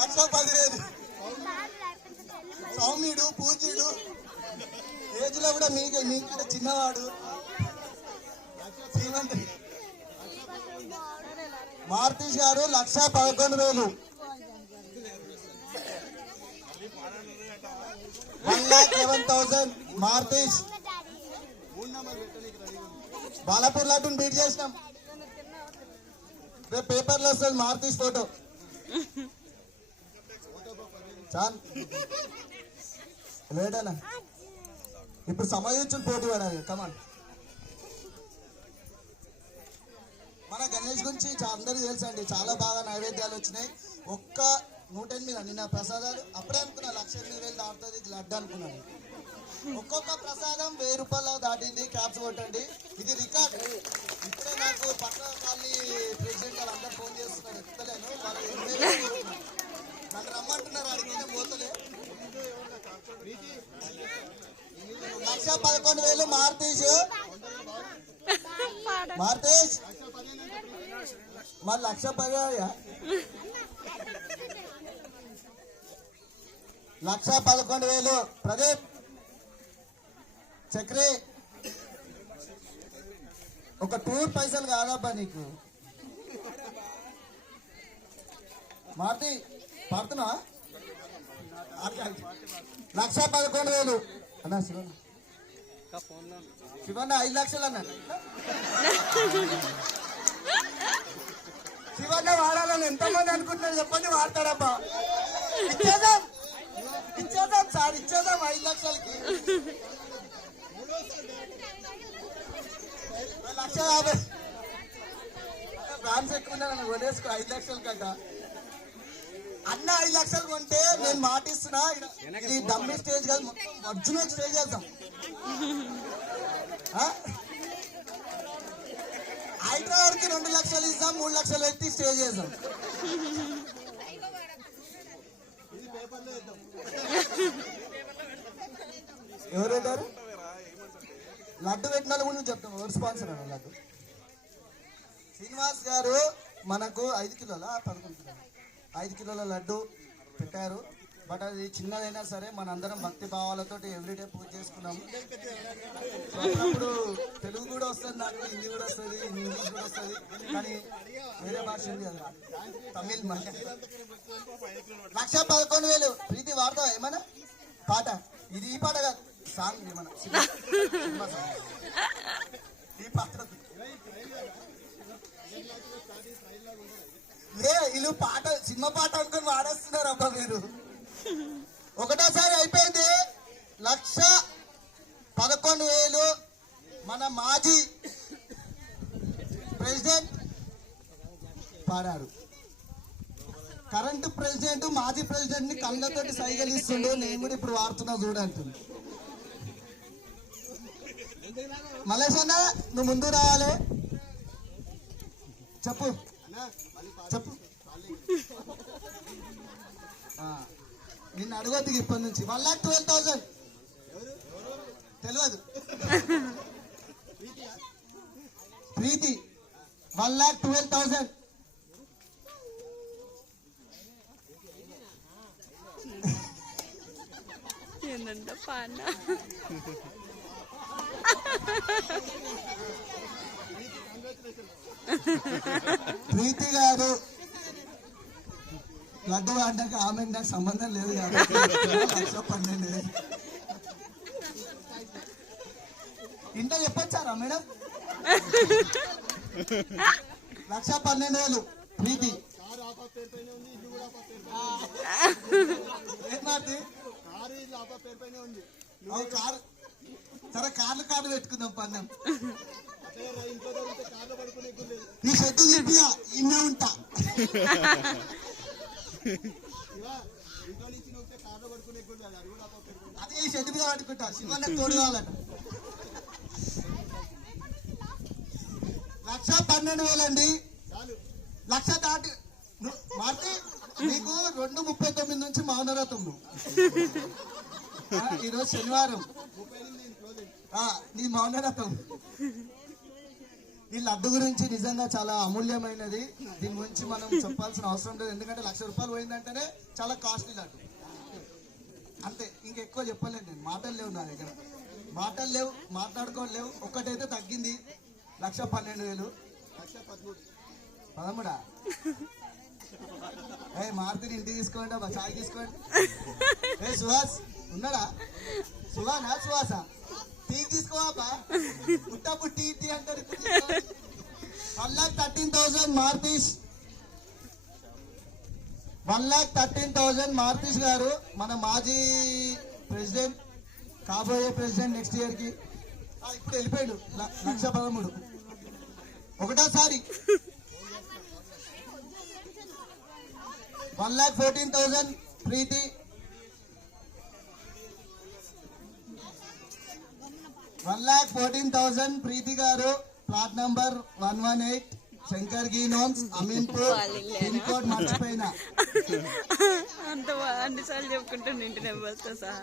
లక్ష పదివేలు సౌమ్యుడు పూజ్యుడు ఏజ్లో కూడా మీ మీకంటే చిన్నవాడు. శ్రీమంత్ మారుతీష్ గారు లక్ష పదకొండు వేలు. One lakh seven thousand. Marutish. Balapur లాటూన్ beat చేసినాం. రేపు పేపర్లో వస్తుంది మారుతీష్ ఫోటో. చాలు. లేటనా? ఇప్పుడు సమయోచులు పోటీ పడాలి కమాన్ మన గణేష్ గురించి చా- అందరికీ తెలుసు అండి. చాలా బాగా నైవేద్యాలు వచ్చినాయి. ఒక్క నూట ఎనిమిది నిన్న ప్రసాదాలు. అప్పుడే అనుకున్నా లక్ష ఎనిమిది వేలు దాటుతుంది. ఇది లడ్డు అనుకున్నాను. ఒక్కొక్క ప్రసాదం వెయ్యి రూపాయలు దాటింది. క్యాప్స్ కొట్టండి. ఇది రికార్డ్. ఇప్పుడే నాకు పక్క కాలనీ ప్రెసిడెంట్ వాళ్ళందరూ ఫోన్ చేస్తున్నారు. ఎత్తలేను ఎనభై వేలు కొడుతున్నారు. నన్ను రమ్మంటున్నారు అడిగితే పోతలే లక్ష పదకొండు వేలు మార్తీష్? మార్తీష్? మరి లక్ష పదివేలు లక్ష పదకొండు వేలు. ప్రదీప్? చక్రి? ఒక టూర్ పైసలు కాదబ్బా నీకు. మారుతి పడుతున్నా లక్ష పదకొండు వేలు. అన్నా శివన్న శివన్న ఐదు లక్షలు అన్నాడు శివన్న వాడాలని ఎంతమంది అనుకుంటున్నారు చెప్పండి వాడతాడబ్బా. ఇచ్చేద్దాం. ఇచ్చేద్దాం సార్ ఇచ్చేద్దాం ఐదు లక్షలకి. లక్ష యాభై. బ్రాండ్స్ ఎక్కువ ఉన్నాయి కొనేసుకో ఐదు లక్షలు కదా అన్న ఐదు లక్షలు కొంటే నేను మాటిస్తున్నా. ఇది డమ్మి స్టేజ్ కాదు మొత్తం ఒరిజినల్ స్టేజ్ చేద్దాం హైదరాబాద్కి రెండు లక్షలు ఇద్దాం మూడు లక్షలు పెట్టి స్టే చేద్దాం ఎవరు పెట్టారు? లడ్డు పెట్టిన కూడా చెప్తాం ఎవరు స్పాన్సర్ అన్న లడ్డు? శ్రీనివాస్ గారు మనకు ఐదు కిలోల పదకొండు కిలోల. ఐదు కిలోల లడ్డు పెట్టారు. బట్ అది చిన్నదైనా సరే మనందరం భక్తి భావాలతో ఎవ్రీడే పూజ చేసుకున్నాము. అప్పుడు తెలుగు కూడా వస్తుంది నాకు హిందీ కూడా వస్తుంది ఇంగ్లీష్ కూడా వస్తుంది కానీ వేరే భాష ఉంది కదా తమిళ్ లక్ష పదకొండు వేలు. ప్రీతి వాడతావా ఏమన్నా? పాట. ఇది ఈ పాట కాదు. సాంగ్ ఏమన్నా ఈ పాట లే వీళ్ళు పాట సినిమా పాట అనుకుని వాడేస్తున్నారు అబ్బా మీరు? ఒకటోసారి అయిపోయింది. లక్ష పదకొండు వేలు మన మాజీ ప్రెసిడెంట్ పాడారు. కరెంట్ ప్రెసిడెంట్ మాజీ ప్రెసిడెంట్ని కళ్ళతోటి సైగలు ఇస్తుండే నేను కూడా ఇప్పుడు వాడుతున్నా చూడంటుంది మలేష్ అన్న నువ్వు ముందు రావాలి. చెప్పు. చెప్పు. నిన్ను అడగొద్దు ఇప్పటి నుంచి. వన్ లాక్ ట్వెల్వ్ థౌసండ్ తెలియదు Preethi one lakh twelve thousand పాన? ప్రీతి గారు లడ్డు వాడడానికి ఆమె నాకు సంబంధం లేదు కాబట్టి లక్ష పన్నెండు చెప్పొచ్చారా మేడం? లక్ష పన్నెండు వేలు ప్రీతి. సరే కార్లు కార్లు పెట్టుకుందాం పందెం నీ షెడ్ తిరిపియా ఇన్నే ఉంటా. అదే షెడ్ మీద శివన్న తోడు కావాలట లక్ష పన్నెండు వేలండి. లక్ష దాటి ను- మీకు రెండు ముప్పై తొమ్మిది నుంచి మౌనరథం ఈరోజు శనివారం. నీ మౌనరథం ఈ లడ్డు గురించి నిజంగా చాలా అమూల్యమైనది. దీని గురించి మనం చెప్పాల్సిన అవసరం లేదు. ఎందుకంటే లక్ష రూపాయలు పోయిందంటేనే చాలా కాస్ట్లీ లడ్డు. అంతే ఇంకెక్కువ చెప్పలేదు నేను. మాటలు లేవు నా దగ్గర. మాటలు లేవు మాట్లాడుకోలేవు ఒక్కటైతే తగ్గింది. లక్ష పన్నెండు వేలు. పదమూడా? ఏ మారుతిని ఇంటికి తీసుకోండి చాయ్ తీసుకోండి. ఏ సుహాస్ ఉన్నాడా? సుహానా సుహాసా? టీ తీసుకోవా పుట్టప్పుడు టీ టీ అంటారు one lakh thirteen thousand Marutish one lakh thirteen thousand Marutish గారు మన మాజీ ప్రెసిడెంట్ కాబోయే ప్రెసిడెంట్ నెక్స్ట్ ఇయర్కి. ఇప్పుడు వెళ్ళిపోయాడు ల- లక్ష పదమూడు. ఒకటోసారి. One lakh fourteen thousand Preethi one lakh fourteen thousand Preethi గారు plot number one one eight Shankar గీ నోన్స్ అమీన్పూర్ పిన్ కోడ్ మర్చిపోయినా. అంత అన్నిసార్లు చెప్పుకుంటూ ఇంటి నెంబర్తో సహా.